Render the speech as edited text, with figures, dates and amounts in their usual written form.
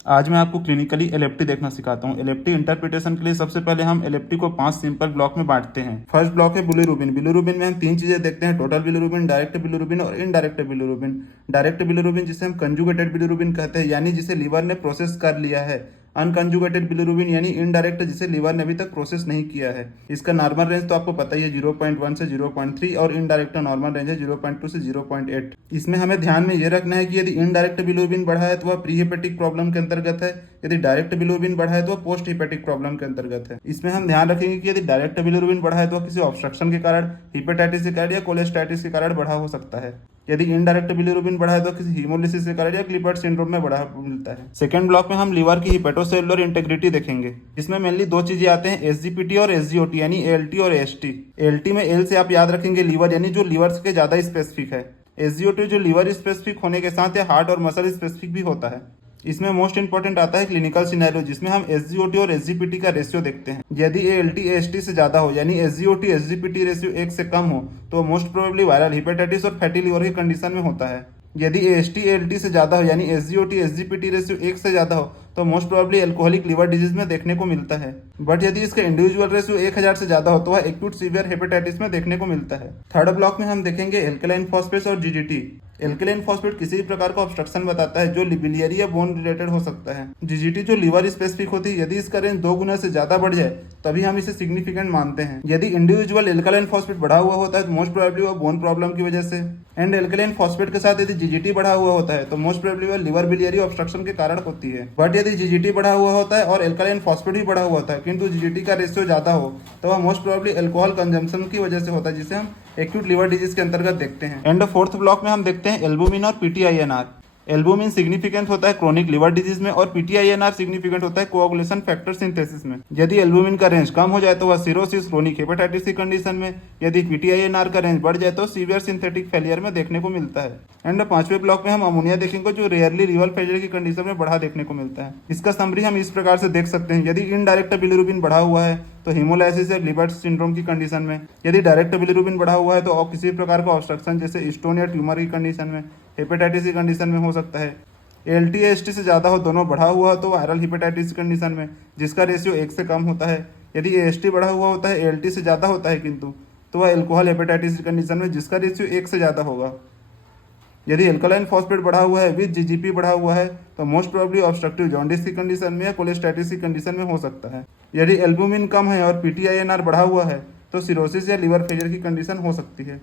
आज मैं आपको क्लिनिकली एलएफटी देखना सिखाता हूँ। एलएफटी इंटरप्रिटेशन के लिए सबसे पहले हम एलएफटी को 5 सिंपल ब्लॉक में बांटते हैं। फर्स्ट ब्लॉक है बिलिरुबिन। बिलिरुबिन में हम 3 चीजें देखते हैं: टोटल बिलिरुबिन, डायरेक्ट बिलिरुबिन और इनडायरेक्ट बिलिरुबिन। डायरेक्ट बिलिरुबिन जिसे हम कंजुगेटेड बिलिरुबिन कहते हैं, यानी जिसे लीवर ने प्रोसेस कर लिया है। अनकंजुगेटेड बिलिरुबिन यानी इनडायरेक्ट, जिसे लीवर ने अभी तक प्रोसेस नहीं किया है। इसका नॉर्मल रेंज तो आपको पता ही है, 0.1 से 0.3, और इनडायरेक्ट नॉर्मल रेंज है 0.2 से 0.8। इसमें हमें ध्यान में ये रखना है कि यदि इनडायरेक्ट बिलिरुबिन बढ़ा है तो वह प्री हेपेटिक प्रॉब्लम के अंतर्गत है, यदि डायरेक्ट बिलिरुबिन बढ़ा है तो वह पोस्ट हेपेटिक प्रॉब्लम के अंतर्गत है। इसमें हम ध्यान रखेंगे कि यदि डायरेक्ट बिलिरुबिन बढ़ा है तो वह किसी ऑब्स्ट्रक्शन के कारण, हेपेटाइटिस के कारण या कोलेस्टाइटिस के कारण बढ़ा हो सकता है। यदि इनडायरेक्ट बिलिरुबिन बढ़ा है तो किसी हीमोलिसिस के कारण या क्लिपर्ट सिंड्रोम में बढ़ा मिलता है। सेकंड ब्लॉक में हम लीवर की हिपेटोसेलुलर इंटेग्रिटी देखेंगे। इसमें मेनली 2 चीजें आते हैं: एसजीपीटी और एसजीओटी, यानी एएलटी और एएसटी। एएलटी में एल से आप याद रखेंगे लीवर, यानी जो लीवर के ज्यादा स्पेसिफिक है। एसजीओटी जो लीवर स्पेसिफिक होने के साथ या हार्ट और मसल स्पेसिफिक भी होता है। इसमें मोस्ट इंपॉर्टेंट आता है क्लिनिकल सिनेरियो, जिसमें हम एसजीओटी और एसजीपीटी का रेशियो देखते हैं। यदि एएलटी एएसटी से ज्यादा हो, यानी एसजीओटी एसजीपीटी रेशियो 1 से कम हो, तो मोस्ट प्रोबेबली वायरल हेपेटाइटिस और फैटी लिवर की कंडीशन में होता है। यदि एएसटी एएलटी से ज्यादा हो, यानी एसजीओटी एसजीपीटी रेशियो 1 से ज्यादा हो, तो most probably alcoholic liver disease में देखने को मिलता है। बट यदि इसका इंडिविजुअल रेशियो 1000 से ज्यादा हो तो वह एक्यूट सीवियर हेपेटाइटिस में देखने को मिलता है। थर्ड ब्लॉक में हम देखेंगे एल्कलाइन फॉस्फेट्स और जीजीटी। एल्कलाइन फॉस्फेट किसी भी प्रकार का ऑब्स्ट्रक्शन बताता है जो बिलियरी या बोन रिलेटेड हो सकता है। जीजीटी जो लीवर स्पेसिफिक होती है, यदि इसका रेंज 2 गुना से ज्यादा बढ़ जाए तभी हम इसे सिग्निफिकेंट मानते हैं। यदि इंडिविजुअल एल्कलाइन फॉस्फेट बढ़ा हुआ होता है तो मोस्ट प्रोबेबली वह बोन प्रॉब्लम की वजह से, एंड एल्कलाइन फॉस्फेट के साथ यदि जीजीटी बढ़ा हुआ होता है तो मोस्ट प्रोबेबली वह लिवर बिलियरी ऑब्स्ट्रक्शन के कारण होती है। बट यदि जीजीटी बढ़ा हुआ होता है और एल्कलाइन फॉस्फेट भी बढ़ा हुआ होता है किंतु जीजीटी का रेशियो ज्यादा हो, तो वह मोस्ट प्रोबेबली अल्कोहल कंजम्पशन की वजह से होता है, जिसे हम एक्यूट लिवर डिजीज के अंतर्गत देखते हैं। एंड फोर्थ ब्लॉक में हम देखते हैं एल्बुमिन और पीटीआईएनआर। एल्बुमिन सिग्निफिकेंट होता है क्रोनिक लिवर डिजीज में और पीटीआईएनआर सिग्निफिकेंट होता है कोआगुलेशन फैक्टर सिंथेसिस में। यदि एल्बुमिन का रेंज कम हो जाए तो वह सिरोसिस क्रोनिक हेपेटाइटिस की कंडीशन में, यदि पीटीआईएनआर का रेंज बढ़ जाए तो सीवियर सिंथेटिक फेलियर में देखने को मिलता है। एंड 5वें ब्लॉक में हम अमोनिया देखेंगे, जो रेयरली रिवल फेलियर की कंडीशन में बढ़ा देखने को मिलता है। इसका समरी हम इस प्रकार से देख सकते हैं: यदि इनडायरेक्ट बिलिरुबिन बढ़ा हुआ है तो हीमोलाइसिस या क्लिपर्ट सिंड्रोम की कंडीशन में, यदि डायरेक्ट बिलिरुबिन बढ़ा हुआ है तो और किसी प्रकार का ऑब्स्ट्रक्शन जैसे स्टोन या ट्यूमर की कंडीशन में, हेपेटाइटिस की कंडीशन में हो सकता है। एएलटी एएसटी से ज़्यादा हो, दोनों बढ़ा हुआ हो तो वायरल हेपेटाइटिस की कंडीशन में, जिसका रेशियो 1 से कम होता है। यदि एएसटी बढ़ा हुआ होता है, एएलटी से ज़्यादा होता है किंतु, तो वह एल्कोहल हेपेटाइटिस की कंडीशन में, जिसका रेशियो 1 से ज़्यादा होगा। यदि एल्कलाइन फॉस्फेट बढ़ा हुआ है विद जीजीपी बढ़ा हुआ है तो मोस्ट प्रोबेबली ऑब्स्ट्रक्टिव जॉन्डिस की कंडीशन में या कोलेस्टाइटिस की कंडीशन में हो सकता है। यदि एल्बुमिन कम है और पीटीआईएनआर बढ़ा हुआ है तो सिरोसिस या लिवर फेलियर की कंडीशन हो सकती है।